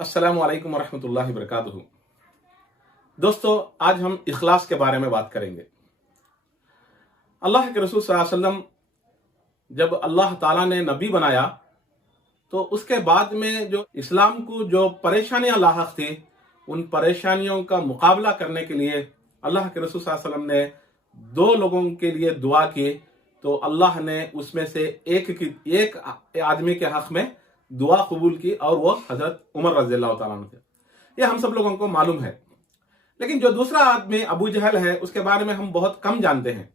अस्सलामु अलैकुम वरहमतुल्लाहि वबरकातुहू। दोस्तों, आज हम इखलास के बारे में बात करेंगे। अल्लाह के रसूल सल्लल्लाहु अलैहि वसल्लम जब अल्लाह ताला ने नबी बनाया तो उसके बाद में जो इस्लाम को जो परेशानियां लाहक थी, उन परेशानियों का मुकाबला करने के लिए अल्लाह के रसूल सल्लल्लाहु अलैहि वसल्लम ने दो लोगों के लिए दुआ की। तो अल्लाह ने उसमें से एक आदमी के हक में दुआ कबूल की और वो हजरत उमर रज़ियल्लाहु ताला अन्हु थे। ये हम सब लोगों को मालूम है। लेकिन जो दूसरा आदमी अबू जहल है, उसके बारे में हम बहुत कम जानते हैं।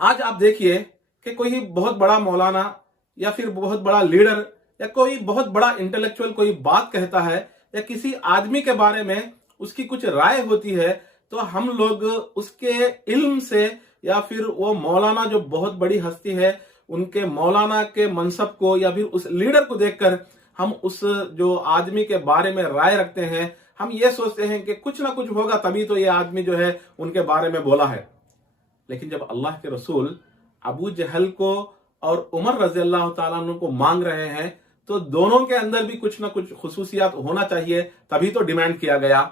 आज आप देखिए कि कोई बहुत बड़ा मौलाना या फिर बहुत बड़ा लीडर या कोई बहुत बड़ा इंटेलेक्चुअल कोई बात कहता है या किसी आदमी के बारे में उसकी कुछ राय होती है, तो हम लोग उसके इल्म से या फिर वो मौलाना जो बहुत बड़ी हस्ती है उनके मौलाना के मनसब को या फिर उस लीडर को देखकर हम उस जो आदमी के बारे में राय रखते हैं। हम ये सोचते हैं कि कुछ ना कुछ होगा तभी तो ये आदमी जो है उनके बारे में बोला है। लेकिन जब अल्लाह के रसूल अबू जहल को और उमर रज़ियल्लाहु ताला अन्हु को मांग रहे हैं, तो दोनों के अंदर भी कुछ ना कुछ खुसूसियात होना चाहिए, तभी तो डिमांड किया गया।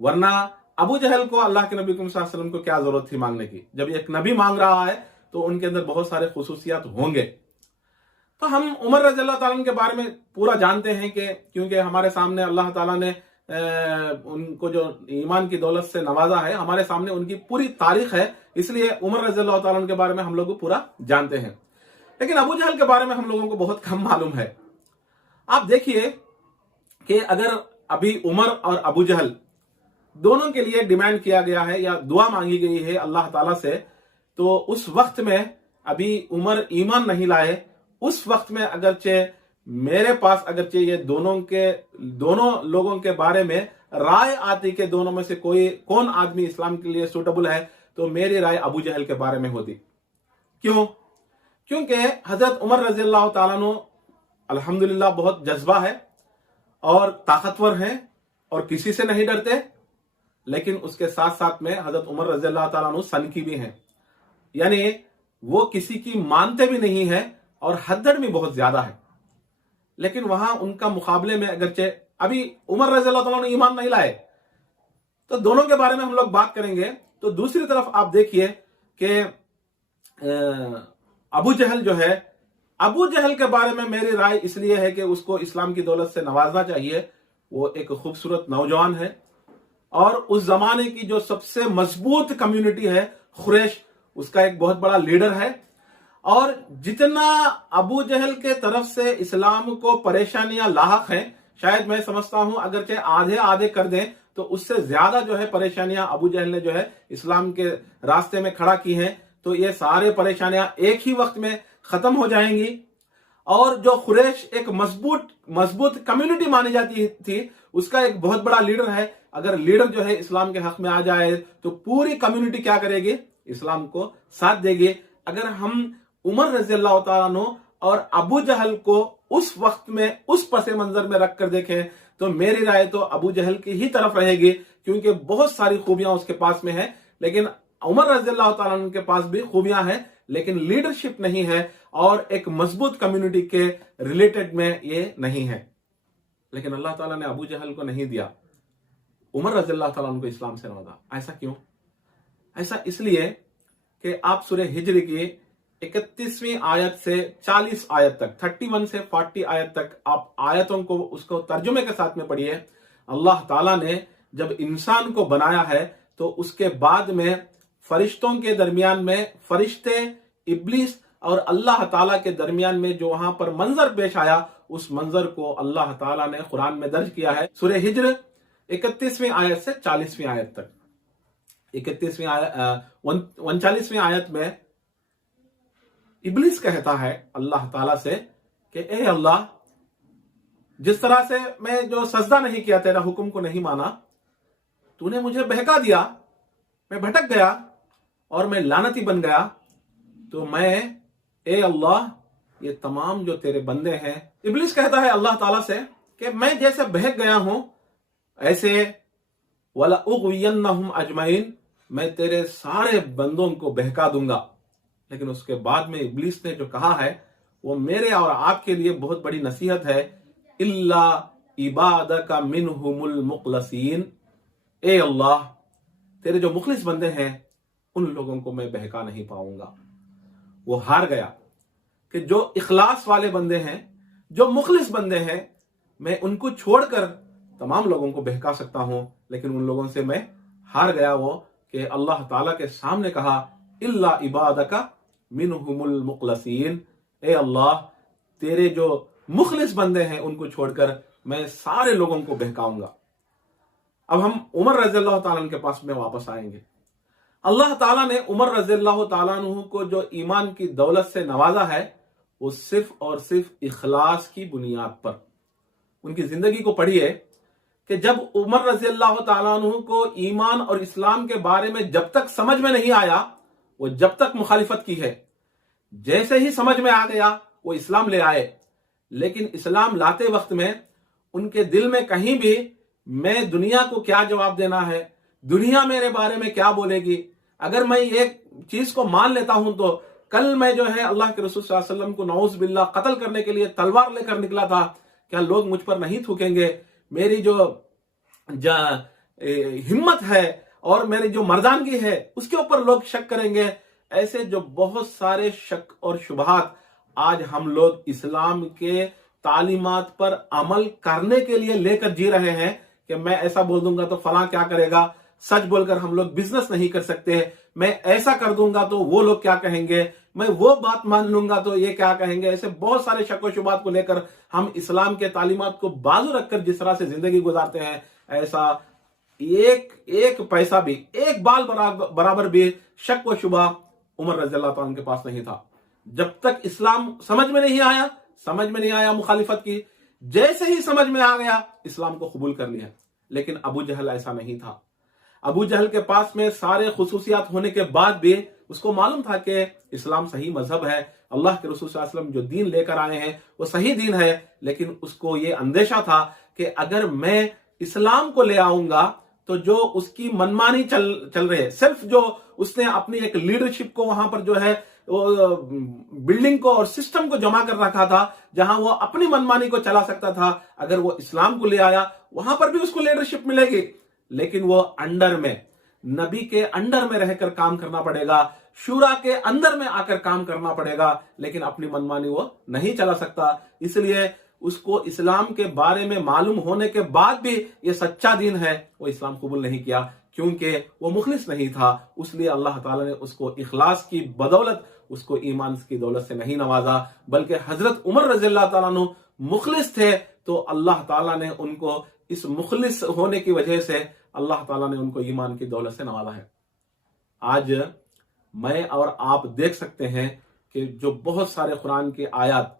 वरना अबू जहल को अल्लाह के नबी सल्लल्लाहु अलैहि वसल्लम को क्या जरूरत थी मांगने की? जब एक नबी मांग रहा है तो उनके अंदर बहुत सारे खुसूसियात होंगे। तो हम उमर रज़ियल्लाहु ताला अन्हु के बारे में पूरा जानते हैं कि क्योंकि हमारे सामने अल्लाह ताला ने उनको जो ईमान की दौलत से नवाजा है, हमारे सामने उनकी पूरी तारीख है, इसलिए उमर रज़ियल्लाहु ताला अन्हु के बारे में हम लोग पूरा जानते हैं। लेकिन अबू जहल के बारे में हम लोगों को बहुत कम मालूम है। आप देखिए कि अगर अभी उमर और अबू जहल दोनों के लिए डिमांड किया गया है या दुआ मांगी गई है अल्लाह ताला से, तो उस वक्त में अभी उमर ईमान नहीं लाए, उस वक्त में अगरचे मेरे पास अगरचे ये दोनों लोगों के बारे में राय आती कि दोनों में से कौन आदमी इस्लाम के लिए सूटेबल है, तो मेरी राय अबू जहल के बारे में होती। क्यों? क्योंकि हजरत उमर रज़ियल्लाहु ताला अन्हु अल्हम्दुलिल्लाह बहुत जज्बा है और ताकतवर हैं और किसी से नहीं डरते। लेकिन उसके साथ साथ में हजरत उमर रज़ियल्लाहु ताला अन्हु सनकी भी हैं, यानी वो किसी की मानते भी नहीं है और हद्दड़ भी बहुत ज्यादा है। लेकिन वहां उनका मुकाबले में अगरचे अभी उमर रज़ियल्लाहु ताला अन्हु ईमान नहीं लाए, तो दोनों के बारे में हम लोग बात करेंगे। तो दूसरी तरफ आप देखिए कि अबू जहल जो है, अबू जहल के बारे में मेरी राय इसलिए है कि उसको इस्लाम की दौलत से नवाजना चाहिए। वो एक खूबसूरत नौजवान है और उस जमाने की जो सबसे मजबूत कम्युनिटी है खुरैश, उसका एक बहुत बड़ा लीडर है। और जितना अबू जहल के तरफ से इस्लाम को परेशानियां लाहक हैं, शायद मैं समझता हूं अगरचे आधे आधे कर दें तो उससे ज्यादा जो है परेशानियां अबू जहल ने जो है इस्लाम के रास्ते में खड़ा की हैं। तो ये सारे परेशानियां एक ही वक्त में खत्म हो जाएंगी। और जो खुरैश एक मजबूत कम्युनिटी मानी जाती थी, उसका एक बहुत बड़ा लीडर है। अगर लीडर जो है इस्लाम के हक में आ जाए तो पूरी कम्युनिटी क्या करेगी? इस्लाम को साथ देगी। अगर हम उमर रज़ियल्लाहु ताला अन्हु और अबू जहल को उस वक्त में उस पसे मंजर में रख कर देखें तो मेरी राय तो अबू जहल की ही तरफ रहेगी, क्योंकि बहुत सारी खूबियां उसके पास में है। लेकिन उमर रज़ियल्लाहु ताला अन्हु के पास भी खूबियां हैं, लेकिन लीडरशिप नहीं है और एक मजबूत कम्युनिटी के रिलेटेड में ये नहीं है। लेकिन अल्लाह ताला ने अबू जहल को नहीं दिया, उमर रज़ियल्लाहु ताला अन्हु को इस्लाम से नवाजा। ऐसा क्यों? ऐसा इसलिए कि आप सूरह हिज्र की 31वीं आयत से 40 आयत तक, 31 से 40 आयत तक आप आयतों को उसको तर्जुमे के साथ में पढ़िए। अल्लाह ताला ने जब इंसान को बनाया है तो उसके बाद में फरिश्तों के दरमियान में फरिश्ते, इब्लिस और अल्लाह ताला के दरमियान में जो वहां पर मंजर पेश आया, उस मंजर को अल्लाह ताला ने कुरान में दर्ज किया है। सूरह हिज्र 31वीं आयत से 40वीं आयत तक। 39वीं आयत में इब्लिस कहता है अल्लाह ताला से कि ए अल्लाह, जिस तरह से मैं जो सजदा नहीं किया, तेरा हुक्म को नहीं माना, तूने मुझे बहका दिया, मैं भटक गया और मैं लानती बन गया, तो मैं ए अल्लाह ये तमाम जो तेरे बंदे हैं, इब्लिस कहता है अल्लाह ताला से कि मैं जैसे बहक गया हूं ऐसे वला उग़वियन्नहुम अजमईन, मैं तेरे सारे बंदों को बहका दूंगा। लेकिन उसके बाद में इब्लिस ने जो कहा है वो मेरे और आपके लिए बहुत बड़ी नसीहत है। इल्ला इबादका मिनहुमुल मुखलसीन, ए अल्लाह तेरे जो मुखलिस बंदे हैं उन लोगों को मैं बहका नहीं पाऊंगा। वो हार गया कि जो इखलास वाले बंदे हैं, जो मुखलिस बंदे हैं, मैं उनको छोड़कर तमाम लोगों को बहका सकता हूं, लेकिन उन लोगों से मैं हार गया। वो कि अल्लाह ताला के सामने कहा इल्ला इबादका मिनहुमुल मुखलसीन, ए अल्लाह तेरे जो मुखलिस बंदे हैं उनको छोड़कर मैं सारे लोगों को बहकाऊंगा। अब हम उमर रज़ियल्लाहु ताला अन्हु के पास में वापस आएंगे। अल्लाह ताला ने उमर रज़ियल्लाहु ताला अन्हु को जो ईमान की दौलत से नवाजा है वो सिर्फ और सिर्फ इखलास की बुनियाद पर। उनकी जिंदगी को पढ़िए कि जब उमर रज़ियल्लाहु ताला अन्हु को ईमान और इस्लाम के बारे में जब तक समझ में नहीं आया वो जब तक मुखालिफत की है। जैसे ही समझ में आ गया वो इस्लाम ले आए, लेकिन इस्लाम लाते वक्त में उनके दिल में कहीं भी मैं दुनिया को क्या जवाब देना है, दुनिया मेरे बारे में क्या बोलेगी, अगर मैं एक चीज को मान लेता हूं तो कल मैं जो है अल्लाह के रसूल सल्लल्लाहु अलैहि वसल्लम को नऊज़ बिल्लाह कत्ल करने के लिए तलवार लेकर निकला था, क्या लोग मुझ पर नहीं थूकेंगे? मेरी जो हिम्मत है और मेरी जो मर्दानगी है उसके ऊपर लोग शक करेंगे। ऐसे जो बहुत सारे शक और शुबहात आज हम लोग इस्लाम के तालीमात पर अमल करने के लिए लेकर जी रहे हैं कि मैं ऐसा बोल दूंगा तो फलां क्या करेगा, सच बोलकर हम लोग बिजनेस नहीं कर सकते, मैं ऐसा कर दूंगा तो वो लोग क्या कहेंगे, मैं वो बात मान लूंगा तो ये क्या कहेंगे। ऐसे बहुत सारे शक व शुबहात को लेकर हम इस्लाम के तालीमात को बाजू रखकर जिस तरह से जिंदगी गुजारते हैं, ऐसा एक पैसा भी, एक बाल बराबर भी शक व शुबा उमर रज़ियल्लाहु अन्हु के पास नहीं था। जब तक इस्लाम समझ में नहीं आया मुखालिफत की, जैसे ही समझ में आ गया इस्लाम को कबूल कर लिया। लेकिन अबू जहल ऐसा नहीं था। अबू जहल के पास में सारे खुसूसियात होने के बाद भी उसको मालूम था कि इस्लाम सही मजहब है, अल्लाह के रसूल सल्लल्लाहु अलैहि वसल्लम जो दीन लेकर आए हैं वो सही दीन है, लेकिन उसको ये अंदेशा था कि अगर मैं इस्लाम को ले आऊंगा तो जो उसकी मनमानी चल रही है, सिर्फ जो उसने अपनी एक लीडरशिप को वहां पर जो है वो बिल्डिंग को और सिस्टम को जमा कर रखा था जहां वो अपनी मनमानी को चला सकता था, अगर वो इस्लाम को ले आया वहां पर भी उसको लीडरशिप मिलेगी, लेकिन वो अंडर में, नबी के अंडर में रहकर काम करना पड़ेगा, शूरा के अंदर में आकर काम करना पड़ेगा, लेकिन अपनी मनमानी वो नहीं चला सकता। इसलिए उसको इस्लाम के बारे में मालूम होने के बाद भी ये सच्चा दीन है, वो इस्लाम कबूल नहीं किया क्योंकि वो मुखलिस नहीं था। इसलिए अल्लाह ताला ने उसको इखलास की बदौलत उसको ईमान की दौलत से नहीं नवाजा, बल्कि हजरत उमर रज़ियल्लाहु ताला अन्हु मुखलिस थे तो अल्लाह ताला ने उनको इस मुखलिस होने की वजह से अल्लाह ताला ने उनको ईमान की दौलत से नवाजा है। आज मैं और आप देख सकते हैं कि जो बहुत सारे कुरान की आयत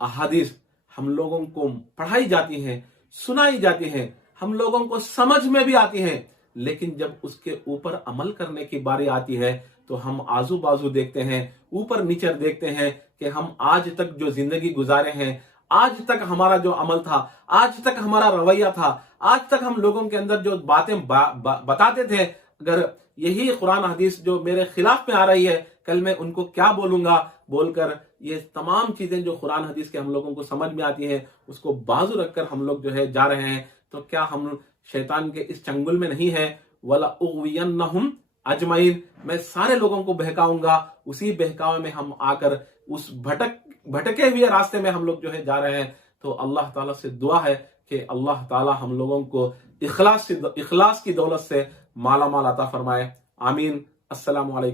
अहादीस हम लोगों को पढ़ाई जाती हैं, सुनाई जाती हैं, हम लोगों को समझ में भी आती हैं, लेकिन जब उसके ऊपर अमल करने की बारी आती है तो हम आजू बाजू देखते हैं, ऊपर नीचे देखते हैं कि हम आज तक जो जिंदगी गुजारे हैं, आज तक हमारा जो अमल था, आज तक हमारा रवैया था, आज तक हम लोगों के अंदर जो बातें बताते थे, अगर यही कुरान हदीस जो मेरे खिलाफ में आ रही है, कल मैं उनको क्या बोलूंगा बोलकर ये तमाम चीजें जो कुरान हदीस के हम लोगों को समझ में आती हैं उसको बाजू रखकर हम लोग जो है जा रहे हैं, तो क्या हम शैतान के इस चंगुल में नहीं है? वला उग़वियन्नहुम अजमईन, मैं सारे लोगों को बहकाऊंगा। उसी बहकावे में हम आकर उस भटके हुए रास्ते में हम लोग जो है जा रहे हैं। तो अल्लाह ताला से दुआ है कि अल्लाह ताला हम लोगों को इखलास की दौलत से माला माल अता फरमाए। आमीन। अस्सलामु अलैकुम।